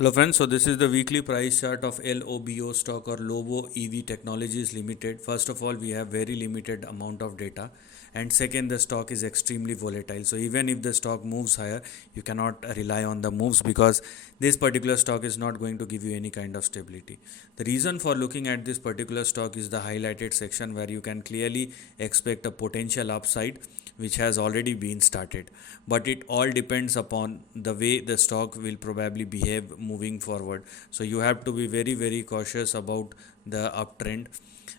Hello friends, so this is the weekly price chart of LOBO stock or Lobo EV Technologies Limited. First of all, we have very limited amount of data, and second, the stock is extremely volatile. So even if the stock moves higher, you cannot rely on the moves because this particular stock is not going to give you any kind of stability. The reason for looking at this particular stock is the highlighted section where you can clearly expect a potential upside which has already been started, but it all depends upon the way the stock will probably behave moving forward. So you have to be very cautious about the uptrend,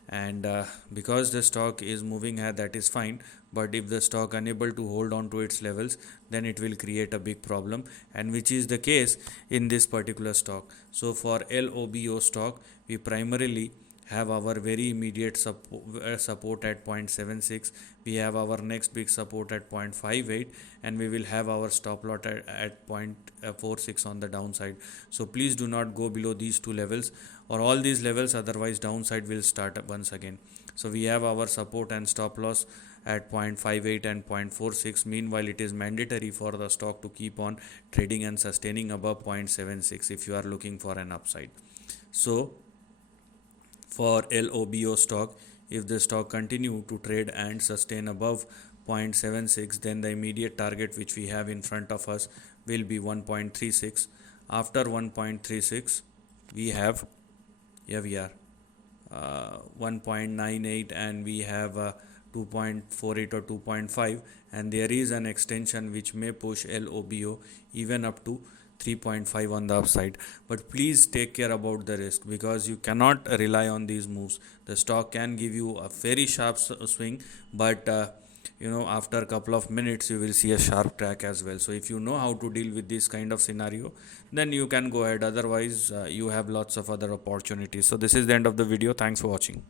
and because the stock is moving high, that is fine, but if the stock unable to hold on to its levels, then it will create a big problem, and which is the case in this particular stock. So for LOBO stock, we primarily have our very immediate support at 0.76. We have our next big support at 0.58, and we will have our stop loss at 0.46 on the downside. So please do not go below these two levels or all these levels, otherwise downside will start once again. So we have our support and stop loss at 0.58 and 0.46. Meanwhile, it is mandatory for the stock to keep on trading and sustaining above 0.76 if you are looking for an upside. So for LOBO stock, if the stock continue to trade and sustain above 0.76, then the immediate target which we have in front of us will be 1.36. After 1.36, we have, here we are, 1.98, and we have 2.48 or 2.5, and there is an extension which may push LOBO even up to 3.5 on the upside. But please take care about the risk, because you cannot rely on these moves. The stock can give you a very sharp swing, but after a couple of minutes you will see a sharp track as well. So if you know how to deal with this kind of scenario, then you can go ahead. Otherwise, you have lots of other opportunities. So this is the end of the video. Thanks for watching.